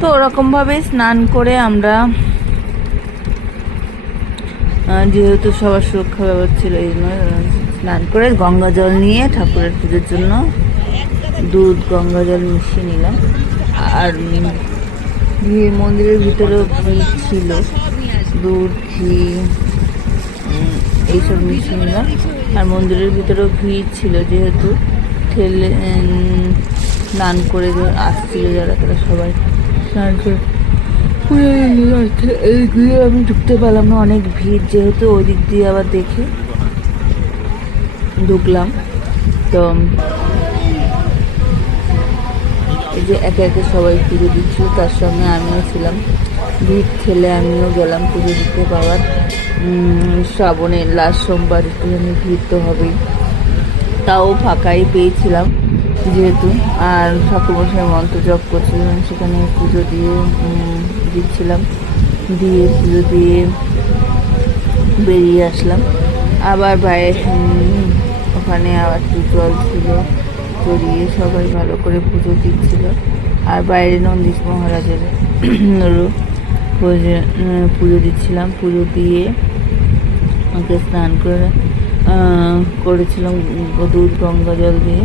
তো ওরকমভাবে স্নান করে আমরা, যেহেতু সবার সুরক্ষা ব্যবস্থা ছিল এই জন্য স্নান করে গঙ্গা জল নিয়ে ঠাকুরের পুজোর জন্য দুধ গঙ্গা জল মিশিয়ে নিলাম। আর মন্দিরের ভিতরেও ঘি ছিল, দুধ ঘি এইসব মিশিয়ে নিলাম। আর মন্দিরের ভিতরেও ভিড় ছিল, যেহেতু ঠেলে স্নান করে আসছিল যারা, তারা সবাই স্নান করে এই ঘুরে আমি ঢুকতে পারলাম না, অনেক ভিড় যেহেতু। ওই দিক দিয়ে আবার দেখে ঢুকলাম। তো এই যে একে একে সবাই পুজো দিচ্ছিল, তার সঙ্গে আমিও ছিলাম। ভিড় ঠেলে আমিও গেলাম পুজো দিতে। বাবার শ্রাবণের লাস্ট সোমবার একটুখানি ভিড় তো হবেই, তাও ফাঁকাই পেয়েছিলাম যেহেতু। আর ঠাকুরমশাই মন্ত্র জপ করছিলাম, সেখানে পুজো দিয়ে দিচ্ছিলাম, দিয়ে পুজো দিয়ে বেরিয়ে আসলাম। আবার বাইরে ওখানে আবার জল ছিল, জড়িয়ে সবাই ভালো করে পুজো দিচ্ছিল। আর বাইরে নন্দীশ মহারাজের পুজো দিচ্ছিলাম। পুজো দিয়ে ওকে স্নান করেছিলাম দুধ গঙ্গা জল দিয়ে।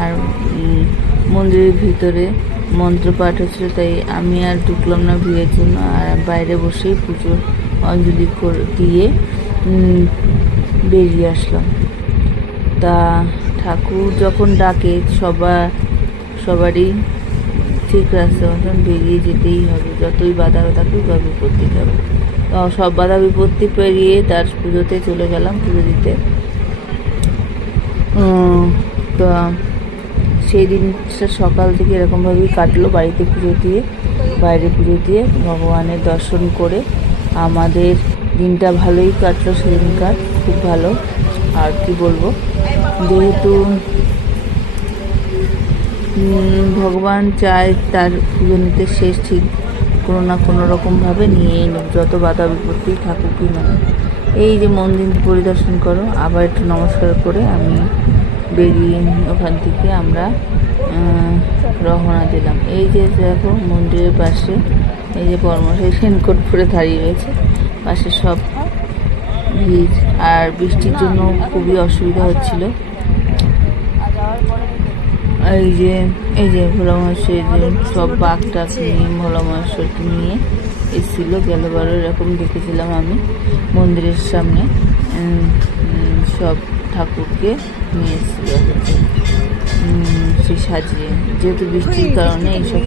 আর মন্দিরের ভিতরে মন্ত্রপাঠ হচ্ছিল, তাই আমি আর ঢুকলাম না ভিড়ের জন্য। আর বাইরে বসেই পুজোর অঞ্জলি দিয়ে বেরিয়ে আসলাম। তা ঠাকুর যখন ডাকে সবারই ঠিক রাস্তা মতন বেরিয়ে যেতেই হবে, যতই বাধা থাকুক বা বিপত্তি থাকুক। তো সব বাধা বিপত্তি পেরিয়ে তার পুজোতে চলে গেলাম, পুজো দিতে। তো সেই দিনটা সকাল থেকে এরকমভাবেই কাটলো, বাড়িতে পুজো দিয়ে বাইরে পুজো দিয়ে ভগবানের দর্শন করে আমাদের দিনটা ভালোই কাটলো সেদিনকার, খুব ভালো। আর কি বলবো, যেহেতু ভগবান চায় তার পুজো নিতে শেষ ঠিক কোনো না কোনো রকমভাবে নিয়েই নেব, যত বাধা বিপত্তি থাকুকই না। এই যে মন্দির পরিদর্শন করো, আবার একটু নমস্কার করে আমি বেরিয়ে ওখান থেকে আমরা রওনা দিলাম। এই যে দেখো মন্দিরের পাশে এই যে বর্মশাই রেনকোট পরে দাঁড়িয়ে রয়েছে, পাশে সব ভিড়। আর বৃষ্টির জন্য খুবই অসুবিধা হচ্ছিল। এই যে ভোলা মহেশ্বর সব বাঘ টাক নিয়ে ভোলা মহেশ্বরকে নিয়ে এসেছিল, গেলবারও এরকম দেখেছিলাম আমি মন্দিরের সামনে সব ঠাকুরকে নিয়ে এসেছিল সে সাজিয়ে, যেহেতু বৃষ্টির কারণে এইসব